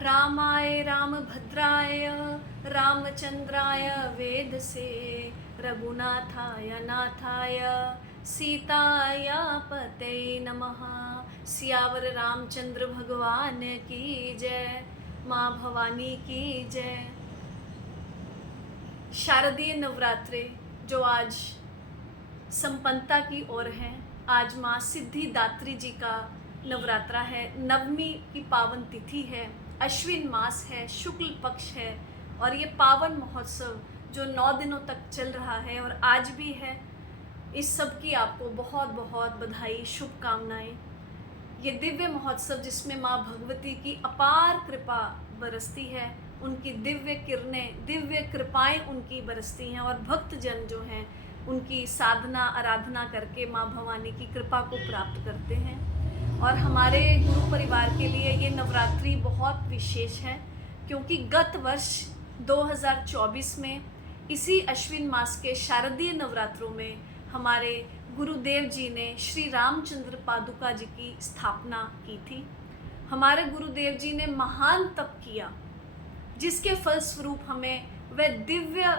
रामाय रामभद्राय रामचंद्राय वेदसे रघुनाथाय नाथाय सीताया पते नमः। सियावर रामचंद्र भगवान की जय, माँ भवानी की जय। शारदीय नवरात्रे जो आज संपन्नता की ओर है, आज माँ सिद्धिदात्री जी का नवरात्रा है। नवमी की पावन तिथि है, अश्विन मास है, शुक्ल पक्ष है और ये पावन महोत्सव जो 9 दिनों तक चल रहा है और आज भी है, इस सब की आपको बहुत बहुत बधाई, शुभकामनाएं। ये दिव्य महोत्सव जिसमें माँ भगवती की अपार कृपा बरसती है, उनकी दिव्य किरणें, दिव्य कृपाएं उनकी बरसती हैं और भक्तजन जो हैं उनकी साधना आराधना करके माँ भवानी की कृपा को प्राप्त करते हैं। और हमारे गुरु परिवार के लिए ये नवरात्रि बहुत विशेष है, क्योंकि गत वर्ष 2024 में इसी अश्विन मास के शारदीय नवरात्रों में हमारे गुरुदेव जी ने श्री रामचंद्र पादुका जी की स्थापना की थी। हमारे गुरुदेव जी ने महान तप किया, जिसके फलस्वरूप हमें वह दिव्य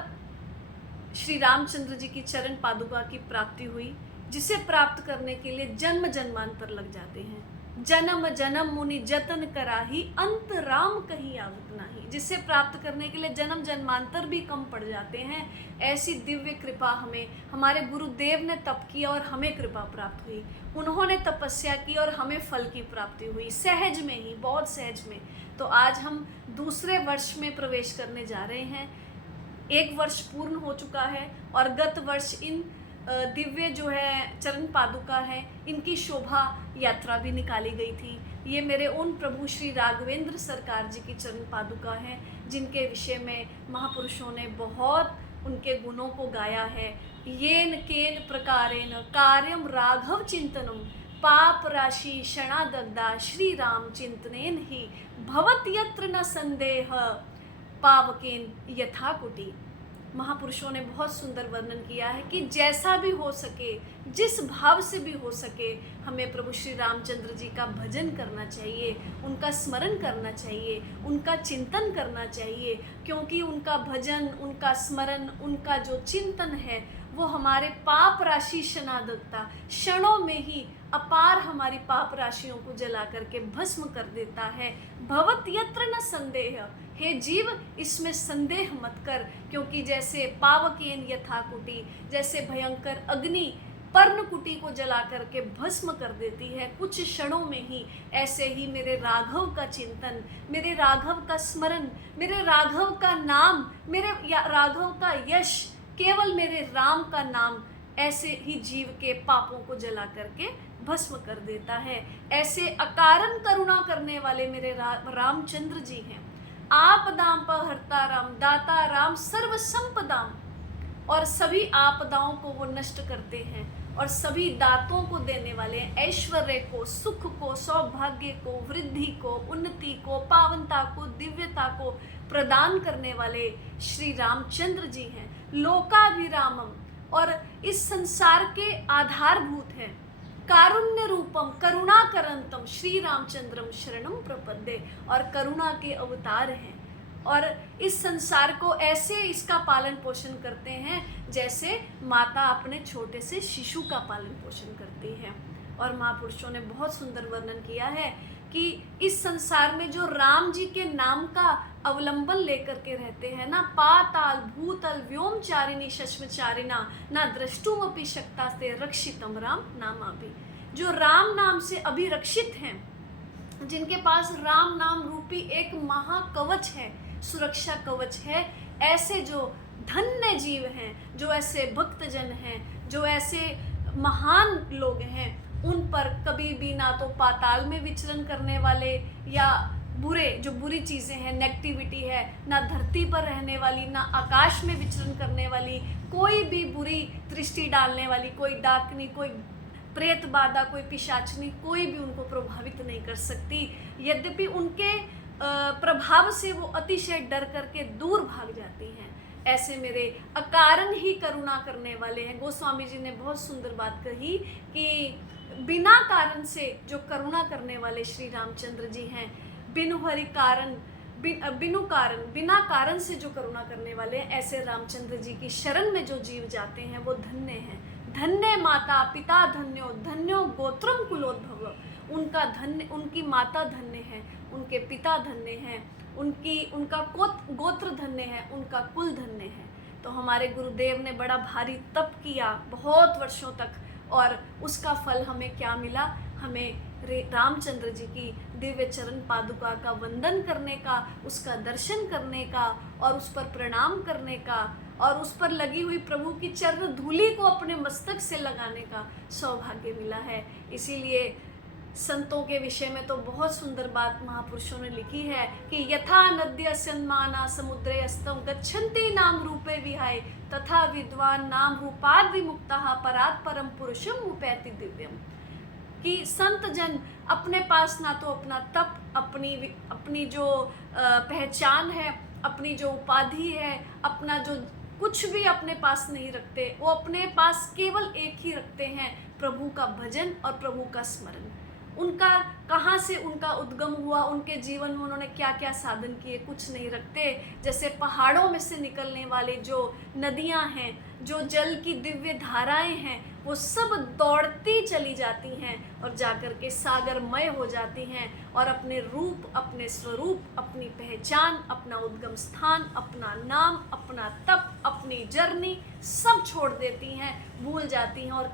श्री रामचंद्र जी की चरण पादुका की प्राप्ति हुई, जिसे प्राप्त करने के लिए जन्म जन्मांतर लग जाते हैं। जन्म जन्म मुनि जतन कराही, अंत राम कहीं आवत नाही। जिसे प्राप्त करने के लिए जन्म जन्मांतर भी कम पड़ जाते हैं। ऐसी दिव्य कृपा हमें हमारे गुरुदेव ने तप किया और हमें कृपा प्राप्त हुई। उन्होंने तपस्या की और हमें फल की प्राप्ति हुई, सहज में ही, बहुत सहज में। तो आज हम दूसरे वर्ष में प्रवेश करने जा रहे हैं। 1 वर्ष पूर्ण हो चुका है और गत वर्ष इन दिव्य जो है चरण पादुका है, इनकी शोभा यात्रा भी निकाली गई थी। ये मेरे उन प्रभु श्री राघवेंद्र सरकार जी की चरण पादुका है, जिनके विषय में महापुरुषों ने बहुत उनके गुणों को गाया है। येन केन प्रकारेण कार्यम राघव चिंतनम, पाप राशि क्षणादग्धा श्री राम चिंतनेन ही, भवत यत्र न संदेह पावकेन यथाकुटी। महापुरुषों ने बहुत सुंदर वर्णन किया है कि जैसा भी हो सके, जिस भाव से भी हो सके, हमें प्रभु श्री रामचंद्र जी का भजन करना चाहिए, उनका स्मरण करना चाहिए, उनका चिंतन करना चाहिए, क्योंकि उनका भजन, उनका स्मरण, उनका जो चिंतन है वो हमारे पाप राशि क्षणादग्धा, क्षणों में ही अपार हमारी पाप राशियों को जला करके भस्म कर देता है। भवत यत्र न संदेह, हे जीव इसमें संदेह मत कर, क्योंकि जैसे पावकेन यथाकुटी, जैसे भयंकर अग्नि पर्णकुटी को जला करके भस्म कर देती है कुछ क्षणों में ही, ऐसे ही मेरे राघव का चिंतन, मेरे राघव का स्मरण, मेरे राघव का नाम, मेरे राघव का यश, केवल मेरे राम का नाम ऐसे ही जीव के पापों को जला करके भस्म कर देता है। ऐसे अकारण करुणा करने वाले मेरे रामचंद्र जी हैं। आपदाम पर हरता राम, दाता राम सर्व संपदाम, और सभी आपदाओं को वो नष्ट करते हैं और सभी दातों को देने वाले हैं। ऐश्वर्य को, सुख को, सौभाग्य को, वृद्धि को, उन्नति को, पावनता को, दिव्यता को प्रदान करने वाले श्री रामचंद्र जी हैं। लोकाभिरामम, और इस संसार के आधारभूत हैं। कारुण्य रूपम करुणाकरंतम श्री रामचंद्रम शरणम प्रपद्ये, और करुणा के अवतार हैं और इस संसार को ऐसे इसका पालन पोषण करते हैं जैसे माता अपने छोटे से शिशु का पालन पोषण करती है। और महापुरुषों ने बहुत सुंदर वर्णन किया है कि इस संसार में जो राम जी के नाम का अवलंबन लेकर के रहते हैं ना, पाताल भूतल व्योमचारिणी शश्मचारिणा ना द्रष्टुमपि शक्ता से रक्षितम राम नामाभि, जो राम नाम से अभिरक्षित हैं, जिनके पास राम नाम रूपी एक महाकवच है, सुरक्षा कवच है, ऐसे जो धन्य जीव हैं, जो ऐसे भक्तजन हैं, जो ऐसे महान लोग हैं, उन पर कभी भी ना तो पाताल में विचरण करने वाले या बुरे जो बुरी चीज़ें हैं, नेगेटिविटी है, ना धरती पर रहने वाली, ना आकाश में विचरण करने वाली कोई भी बुरी दृष्टि डालने वाली, कोई डाकनी, कोई प्रेत बाधा, कोई पिशाचनी, कोई भी उनको प्रभावित नहीं कर सकती। यद्यपि उनके प्रभाव से वो अतिशय डर करके दूर भाग जाती हैं। ऐसे मेरे अकारण ही करुणा करने वाले हैं। गोस्वामी जी ने बहुत सुंदर बात कही कि बिना कारण से जो करुणा करने वाले श्री रामचंद्र जी हैं, बिनु हरि कारण बिना कारण से जो करुणा करने वाले हैं, ऐसे रामचंद्र जी की शरण में जो जीव जाते हैं वो धन्य हैं। धन्य माता पिता धन्यो, धन्यो गोत्रम कुलोद्भव। उनका धन्य, उनकी माता धन्य है, उनके पिता धन्य हैं, उनका गोत्र धन्य है, उनका कुल धन्य है। तो हमारे गुरुदेव ने बड़ा भारी तप किया बहुत वर्षों तक, और उसका फल हमें क्या मिला? हमें रामचंद्र जी की दिव्य चरण पादुका का वंदन करने का, उसका दर्शन करने का और उस पर प्रणाम करने का और उस पर लगी हुई प्रभु की चरण धूलि को अपने मस्तक से लगाने का सौभाग्य मिला है। इसीलिए संतों के विषय में तो बहुत सुंदर बात महापुरुषों ने लिखी है कि यथा नद्य सन्माना समुद्रे अस्तम गच्छन्ति नाम रूपे विहाय तथा विद्वान नाम रूपाद विमुक्तः परात् परम पुरुषम उपैति दिव्यम। कि संत जन अपने पास ना तो अपना तप, अपनी जो पहचान है, अपनी जो उपाधि है, अपना जो कुछ भी अपने पास नहीं रखते, वो अपने पास केवल एक ही रखते हैं, प्रभु का भजन और प्रभु का स्मरण। उनका कहाँ से उनका उद्गम हुआ, उनके जीवन में उन्होंने क्या क्या साधन किए, कुछ नहीं रखते। जैसे पहाड़ों में से निकलने वाली जो नदियाँ हैं, जो जल की दिव्य धाराएं हैं, वो सब दौड़ती चली जाती हैं और जाकर के सागरमय हो जाती हैं और अपने रूप, अपने स्वरूप, अपनी पहचान, अपना उद्गम स्थान, अपना नाम, अपना तप, अपनी जर्नी सब छोड़ देती हैं, भूल जाती हैं और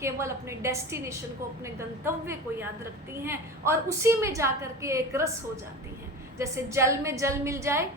केवल अपने डेस्टिनेशन को, अपने गंतव्य को याद रखती हैं और उसी में जाकर के एक रस हो जाती हैं। जैसे जल में जल मिल जाए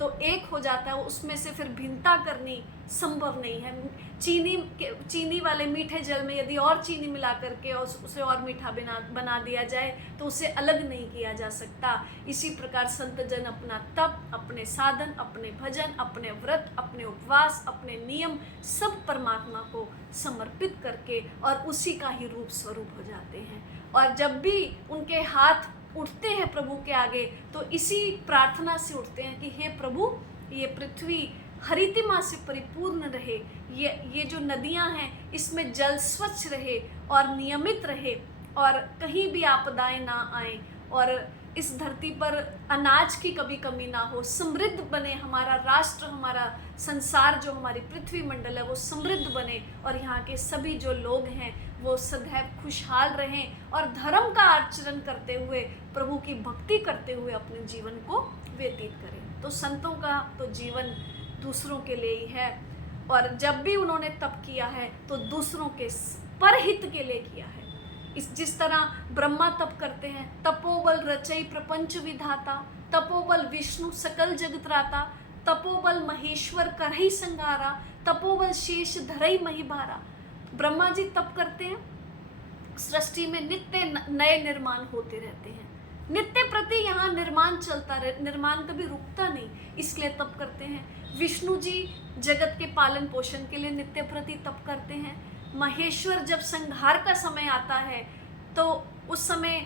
तो एक हो जाता है, उसमें से फिर भिन्नता करनी संभव नहीं है। चीनी वाले मीठे जल में यदि और चीनी मिला करके और उसे और मीठा बना दिया जाए तो उसे अलग नहीं किया जा सकता। इसी प्रकार संत जन अपना तप, अपने साधन, अपने भजन, अपने व्रत, अपने उपवास, अपने नियम सब परमात्मा को समर्पित करके और उसी का ही रूप स्वरूप हो जाते हैं। और जब भी उनके हाथ उठते हैं प्रभु के आगे तो इसी प्रार्थना से उठते हैं कि हे प्रभु, ये पृथ्वी हरितिमा से परिपूर्ण रहे, ये जो नदियां हैं इसमें जल स्वच्छ रहे और नियमित रहे और कहीं भी आपदाएं ना आए और इस धरती पर अनाज की कभी कमी ना हो, समृद्ध बने हमारा राष्ट्र, हमारा संसार, जो हमारी पृथ्वी मंडल है वो समृद्ध बने और यहाँ के सभी जो लोग हैं वो सदैव खुशहाल रहें और धर्म का आचरण करते हुए, प्रभु की भक्ति करते हुए अपने जीवन को व्यतीत करें। तो संतों का तो जीवन दूसरों के लिए ही है और जब भी उन्होंने तप किया है तो दूसरों के परहित के लिए किया है। जिस तरह ब्रह्मा तप करते हैं, तपोबल रचई प्रपंच विधाता, तपोबल विष्णु सकल जगत राता, तपोबल महेश्वर करही संगारा, तपोबल शेष धरई महिभारा। ब्रह्मा जी तप करते हैं, सृष्टि में नित्य नए निर्माण होते रहते हैं, नित्य प्रति यहाँ निर्माण चलता रहे, निर्माण कभी रुकता नहीं, इसलिए तप करते हैं। विष्णु जी जगत के पालन पोषण के लिए नित्य प्रति तप करते हैं। महेश्वर जब संहार का समय आता है तो उस समय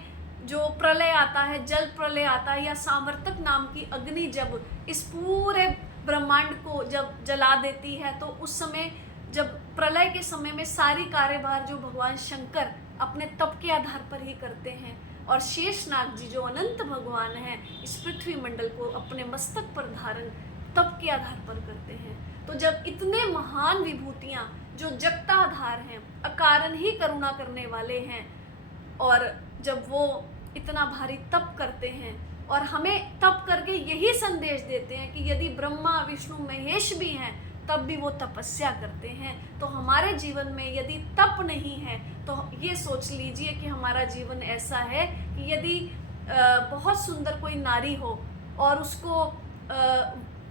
जो प्रलय आता है, जल प्रलय आता है या सामर्तक नाम की अग्नि जब इस पूरे ब्रह्मांड को जब जला देती है तो उस समय, जब प्रलय के समय में सारी कार्यभार जो भगवान शंकर अपने तप के आधार पर ही करते हैं और शेषनाग जी जो अनंत भगवान हैं इस पृथ्वी मंडल को अपने मस्तक पर धारण तप के आधार पर करते हैं। तो जब इतने महान विभूतियाँ जो जगताधार हैं, अकारण ही करुणा करने वाले हैं, और जब वो इतना भारी तप करते हैं और हमें तप करके यही संदेश देते हैं कि यदि ब्रह्मा विष्णु महेश भी हैं तब भी वो तपस्या करते हैं, तो हमारे जीवन में यदि तप नहीं है तो ये सोच लीजिए कि हमारा जीवन ऐसा है कि यदि बहुत सुंदर कोई नारी हो और उसको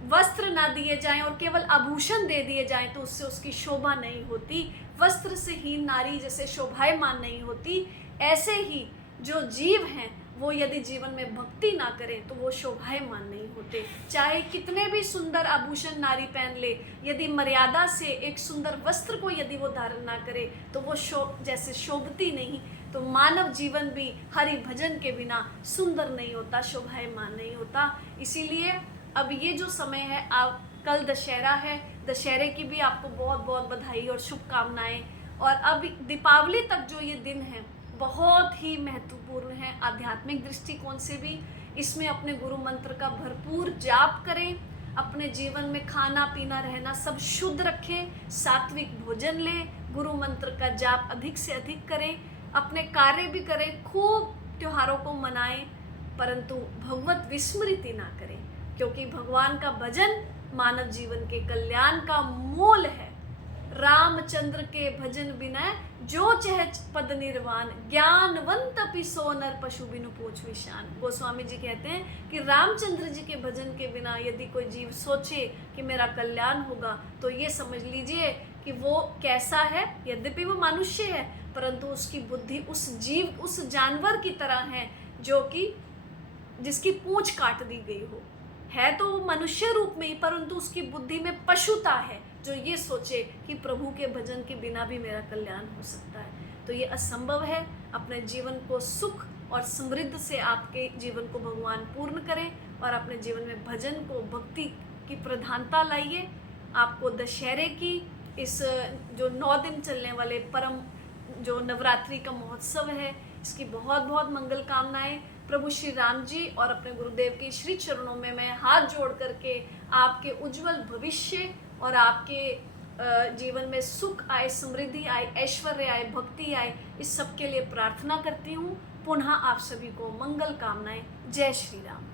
वस्त्र ना दिए जाएं और केवल आभूषण दे दिए जाएं तो उससे उसकी शोभा नहीं होती। वस्त्र से हीन नारी जैसे शोभायमान नहीं होती, ऐसे ही जो जीव हैं वो यदि जीवन में भक्ति ना करें तो वो शोभायमान नहीं होते। चाहे कितने भी सुंदर आभूषण नारी पहन ले, यदि मर्यादा से एक सुंदर वस्त्र को यदि वो धारण ना करे तो वो जैसे शोभती नहीं। तो मानव जीवन भी हरि भजन के बिना सुंदर नहीं होता, शोभायमान नहीं होता। इसीलिए अब ये जो समय है, कल दशहरा है, दशहरे की भी आपको बहुत बहुत बधाई और शुभकामनाएं। और अब दीपावली तक जो ये दिन है बहुत ही महत्वपूर्ण है। आध्यात्मिक दृष्टिकोण से भी इसमें अपने गुरु मंत्र का भरपूर जाप करें, अपने जीवन में खाना पीना रहना सब शुद्ध रखें, सात्विक भोजन लें, गुरु मंत्र का जाप अधिक से अधिक करें, अपने कार्य भी करें, खूब त्योहारों को मनाएं, परंतु भगवत विस्मृति ना करें, क्योंकि भगवान का भजन मानव जीवन के कल्याण का मूल है। रामचंद्र के भजन बिना जो चह पद निर्वाण, ज्ञानवंत अपि सो नर पशु बिनु पूछ विशान। गोस्वामी जी कहते हैं कि रामचंद्र जी के भजन के बिना यदि कोई जीव सोचे कि मेरा कल्याण होगा, तो ये समझ लीजिए कि वो कैसा है। यद्यपि वो मनुष्य है, परंतु उसकी बुद्धि उस जीव, उस जानवर की तरह है जो कि जिसकी पूंछ काट दी गई हो। है तो मनुष्य रूप में ही, परंतु उसकी बुद्धि में पशुता है, जो ये सोचे कि प्रभु के भजन के बिना भी मेरा कल्याण हो सकता है। तो ये असंभव है। अपने जीवन को सुख और समृद्ध से आपके जीवन को भगवान पूर्ण करें, और अपने जीवन में भजन को, भक्ति की प्रधानता लाइए। आपको दशहरे की इस जो 9 दिन चलने वाले परम जो नवरात्रि का महोत्सव है, इसकी बहुत बहुत मंगल कामनाएं। प्रभु श्री राम जी और अपने गुरुदेव के श्री चरणों में मैं हाथ जोड़ करके आपके उज्जवल भविष्य और आपके जीवन में सुख आए, समृद्धि आए, ऐश्वर्य आए, भक्ति आए, इस सब के लिए प्रार्थना करती हूँ। पुनः आप सभी को मंगल कामनाएं। जय श्री राम।